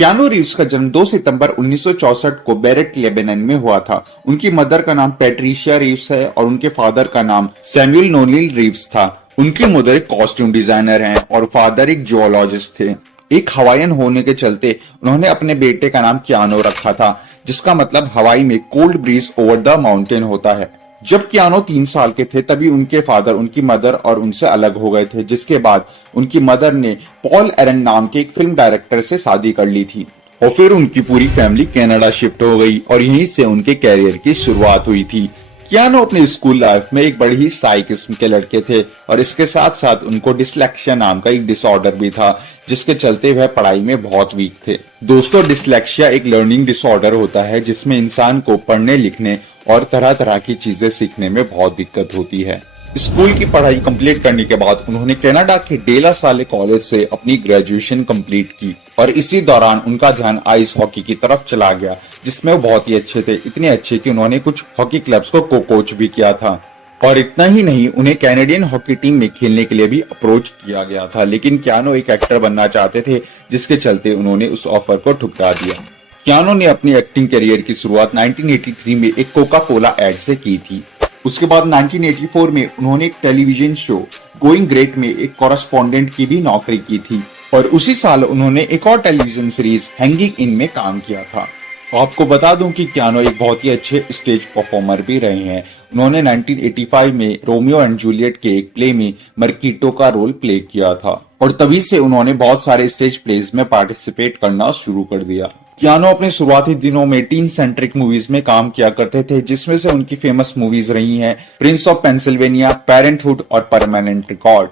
Keanu Reeves का जन्म 2 सितंबर 1964 को बेरेट लेबनान में हुआ था। उनकी मदर का नाम पैट्रिशिया रीव्स है और उनके फादर का नाम सैमुअल नोनिल रीव्स था। उनकी मदर एक कॉस्ट्यूम डिजाइनर हैं और फादर एक जियोलॉजिस्ट थे। एक हवाईयन होने के चलते उन्होंने अपने बेटे का नाम कियानो रखा था, जिसका मतलब हवाई में cold bridge over the mountain होता है। जब कियानो 3 साल के थे तभी उनके फादर उनकी मदर और उनसे अलग हो गए थे, जिसके बाद उनकी मदर ने पॉल एरन नाम के एक फिल्म डायरेक्टर से शादी कर ली थी और फिर उनकी पूरी फैमिली कनाडा शिफ्ट हो गई और यहीं से उनके कैरियर की शुरुआत हुई थी। कियानो अपने स्कूल लाइफ में एक बड़ी ही शाय किस्म के लड़के थे और इसके साथ साथ उनको डिसलेक्सिया नाम का एक डिसऑर्डर भी था, जिसके चलते वह पढ़ाई में बहुत वीक थे। दोस्तों, डिसलेक्सिया एक लर्निंग डिसऑर्डर होता है जिसमें इंसान को पढ़ने लिखने और तरह तरह की चीजें सीखने में बहुत दिक्कत होती है। स्कूल की पढ़ाई कंप्लीट करने के बाद उन्होंने कनाडा के डेला साले कॉलेज से अपनी ग्रेजुएशन कंप्लीट की और इसी दौरान उनका ध्यान आइस हॉकी की तरफ चला गया, जिसमें वो बहुत ही अच्छे थे, इतने अच्छे कि उन्होंने कुछ हॉकी क्लब्स को कोच भी किया था। और इतना ही नहीं, उन्हें कैनेडियन हॉकी टीम में खेलने के लिए भी अप्रोच किया गया था, लेकिन कियानो एक एक्टर बनना चाहते थे, जिसके चलते उन्होंने उस ऑफर को ठुकरा दिया। कियानो ने अपनी एक्टिंग करियर की शुरुआत 1983 में एक कोका कोला एड से की थी। उसके बाद 1984 में उन्होंने एक टेलीविजन शो गोइंग ग्रेट में एक कॉरेस्पॉन्डेंट की भी नौकरी की थी और उसी साल उन्होंने एक और टेलीविजन सीरीज हैंगिंग इन में काम किया था। आपको बता दूं कि कियानो एक बहुत ही अच्छे स्टेज परफॉर्मर भी रहे हैं। उन्होंने 1985 में रोमियो एंड जूलियट के एक प्ले में मर्कीटो का रोल प्ले किया था और तभी से उन्होंने बहुत सारे स्टेज प्लेज में पार्टिसिपेट करना शुरू कर दिया। कियानो अपने शुरुआती दिनों में टीन सेंट्रिक मूवीज में काम किया करते थे, जिसमें से उनकी फेमस मूवीज रही हैं प्रिंस ऑफ पेंसिल्वेनिया, पेरेंटहुड और परमानेंट रिकॉर्ड।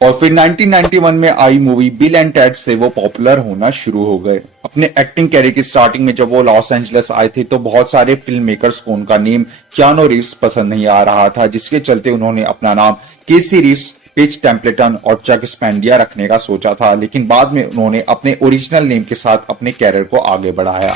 और फिर 1991 में आई मूवी बिल एंड टेड से वो पॉपुलर होना शुरू हो गए। अपने एक्टिंग कैरियर की स्टार्टिंग में जब वो लॉस एंजलिस आए थे तो बहुत सारे फिल्म मेकर्स को उनका नेम कियानो रीव्स पसंद नहीं आ रहा था, जिसके चलते उन्होंने अपना नाम केसी रीव्स, पेज टेम्पलेटन और चक स्पेंडिया रखने का सोचा था, लेकिन बाद में उन्होंने अपने ओरिजिनल नेम के साथ अपने कैरियर को आगे बढ़ाया।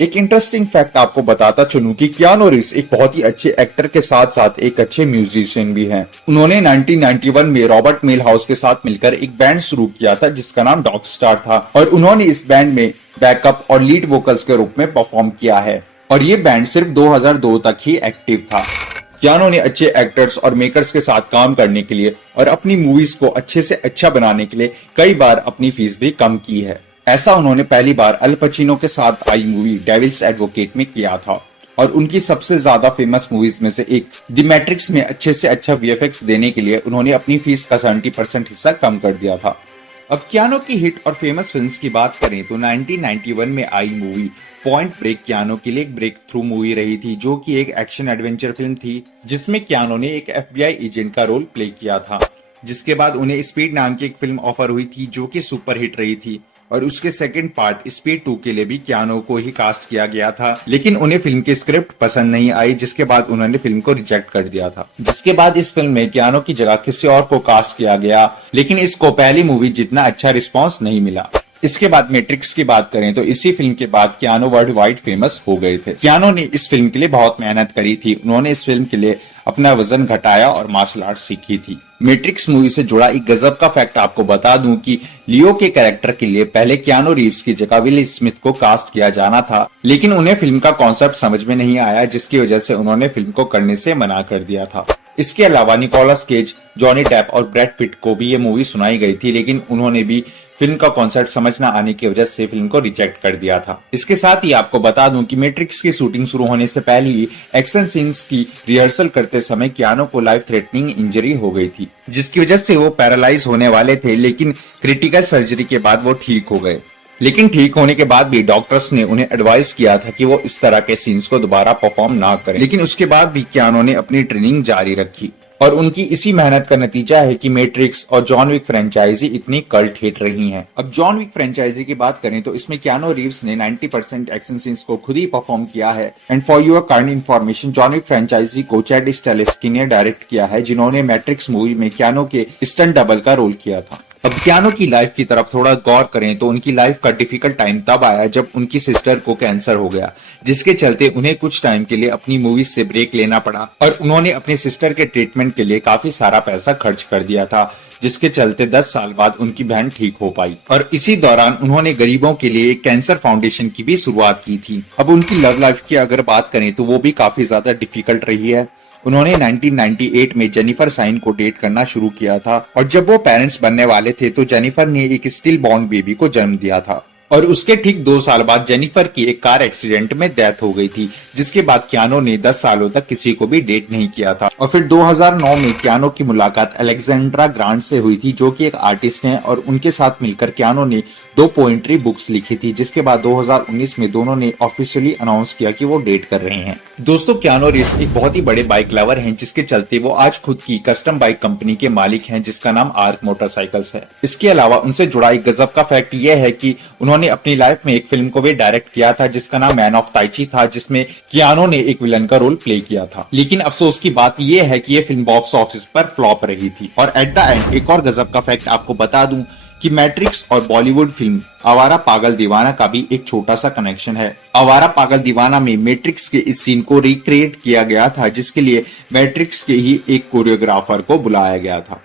एक इंटरेस्टिंग फैक्ट आपको बताता चलूं कि कियानो रीव्स एक बहुत ही अच्छे एक्टर के साथ साथ एक अच्छे म्यूजिशियन भी हैं। उन्होंने 1991 में रॉबर्ट मिलहाउस के साथ मिलकर एक बैंड शुरू किया था जिसका नाम डॉग स्टार था और उन्होंने इस बैंड में बैकअप और लीड वोकल्स के रूप में परफॉर्म किया है और ये बैंड सिर्फ 2002 तक ही एक्टिव था। कियानो ने अच्छे एक्टर्स और मेकर्स के साथ काम करने के लिए और अपनी मूवीज को अच्छे से अच्छा बनाने के लिए कई बार अपनी फीस भी कम की है। ऐसा उन्होंने पहली बार अल पचिनो के साथ आई मूवी डेविल्स एडवोकेट में किया था और उनकी सबसे ज्यादा फेमस मूवीज में से एक द मैट्रिक्स में अच्छे से अच्छा वीएफएक्स देने के लिए उन्होंने अपनी फीस का 70% हिस्सा कम कर दिया था। अब कियानो की हिट और फेमस फिल्म्स की बात करें तो 1991 में आई मूवी पॉइंट ब्रेक कियानो के लिए एक ब्रेक थ्रू मूवी रही थी, जो कि एक एक्शन एडवेंचर फिल्म थी जिसमें कियानो ने एक एफबीआई एजेंट का रोल प्ले किया था। जिसके बाद उन्हें स्पीड नाम की एक फिल्म ऑफर हुई थी जो कि सुपर हिट रही थी और उसके सेकंड पार्ट स्पीड 2 के लिए भी कियानो को ही कास्ट किया गया था, लेकिन उन्हें फिल्म की स्क्रिप्ट पसंद नहीं आई, जिसके बाद उन्होंने फिल्म को रिजेक्ट कर दिया था। जिसके बाद इस फिल्म में कियानो की जगह किसी और को कास्ट किया गया, लेकिन इसको पहली मूवी जितना अच्छा रिस्पॉन्स नहीं मिला। इसके बाद मैट्रिक्स की बात करें तो इसी फिल्म के बाद कियानो वर्ल्ड वाइड फेमस हो गए थे। कियानो ने इस फिल्म के लिए बहुत मेहनत करी थी। उन्होंने इस फिल्म के लिए अपना वजन घटाया और मार्शल आर्ट सीखी थी। मैट्रिक्स मूवी से जुड़ा एक गजब का फैक्ट आपको बता दूं कि लियो के कैरेक्टर के लिए पहले कियानो रीव्स की जगह विल स्मिथ को कास्ट किया जाना था, लेकिन उन्हें फिल्म का कॉन्सेप्ट समझ में नहीं आया, जिसकी वजह से उन्होंने फिल्म को करने से मना कर दिया था। इसके अलावा निकोलस केज, जॉनी डेप और ब्रैड पिट को भी ये मूवी सुनाई गई थी, लेकिन उन्होंने भी फिल्म का कॉन्सेप्ट समझ न आने की वजह से फिल्म को रिजेक्ट कर दिया था। इसके साथ ही आपको बता दूं कि मैट्रिक्स की शूटिंग शुरू होने से पहले ही एक्शन सीन्स की रिहर्सल करते समय कियानो को लाइफ थ्रेटनिंग इंजरी हो गई थी, जिसकी वजह से वो पैरालाइज होने वाले थे, लेकिन क्रिटिकल सर्जरी के बाद वो ठीक हो गए। लेकिन ठीक होने के बाद भी डॉक्टर्स ने उन्हें एडवाइस किया था कि वो इस तरह के सीन्स को दोबारा परफॉर्म ना करें, लेकिन उसके बाद भी कियानो ने अपनी ट्रेनिंग जारी रखी और उनकी इसी मेहनत का नतीजा है कि मैट्रिक्स और जॉन विक फ्रेंचाइजी इतनी कल्ट हिट रही हैं। अब जॉन विक फ्रेंचाइजी की बात करें तो इसमें कियानो रीव्स ने 90% एक्शन सीन्स को खुद ही परफॉर्म किया है। And for your kind information, John Wick franchise को चैड स्टेलेस्की ने डायरेक्ट किया है, जिन्होंने मैट्रिक्स मूवी में कियानो के स्टंट डबल का रोल किया था। अब कियानो की लाइफ की तरफ थोड़ा गौर करें तो उनकी लाइफ का डिफिकल्ट टाइम तब आया जब उनकी सिस्टर को कैंसर हो गया, जिसके चलते उन्हें कुछ टाइम के लिए अपनी मूवीज से ब्रेक लेना पड़ा और उन्होंने अपनी सिस्टर के ट्रीटमेंट के लिए काफी सारा पैसा खर्च कर दिया था, जिसके चलते 10 साल बाद उनकी बहन ठीक हो पाई। और इसी दौरान उन्होंने गरीबों के लिए एक कैंसर फाउंडेशन की भी शुरुआत की थी। अब उनकी लव लाइफ की अगर बात करें तो वो भी काफी ज्यादा डिफिकल्ट रही है। उन्होंने 1998 में जेनिफर साइन को डेट करना शुरू किया था और जब वो पेरेंट्स बनने वाले थे तो जेनिफर ने एक स्टिल बॉर्न बेबी को जन्म दिया था और उसके ठीक 2 साल बाद जेनिफर की एक कार एक्सीडेंट में डेथ हो गई थी, जिसके बाद कियानो ने 10 सालों तक किसी को भी डेट नहीं किया था। और फिर 2009 में कियानो की मुलाकात अलेक्जेंड्रा ग्रांट से हुई थी, जो कि एक आर्टिस्ट हैं, और उनके साथ मिलकर कियानो ने 2 पोएट्री बुक्स लिखी थी, जिसके बाद 2019 में दोनों ने ऑफिशियली अनाउंस किया कि वो डेट कर रहे हैं। दोस्तों, कियानो रीव्स एक बहुत ही बड़े बाइक लवर हैं, जिसके चलते वो आज खुद की कस्टम बाइक कंपनी के मालिक हैं, जिसका नाम आर्क मोटरसाइकिल्स है। इसके अलावा उनसे जुड़ा एक गजब का फैक्ट ये है कि उन्होंने अपनी लाइफ में एक फिल्म को भी डायरेक्ट किया था, जिसका नाम मैन ऑफ ताइची था, जिसमें कियानो ने एक विलन का रोल प्ले किया था। लेकिन अफसोस की बात यह है कि यह फिल्म बॉक्स ऑफिस पर फ्लॉप रही थी। और एट द एंड एक और गजब का फैक्ट आपको बता दूं कि मैट्रिक्स और बॉलीवुड फिल्म आवारा पागल दीवाना का भी एक छोटा सा कनेक्शन है। आवारा पागल दीवाना में मैट्रिक्स के इस सीन को रिक्रिएट किया गया था, जिसके लिए मैट्रिक्स के ही एक कोरियोग्राफर को बुलाया गया था।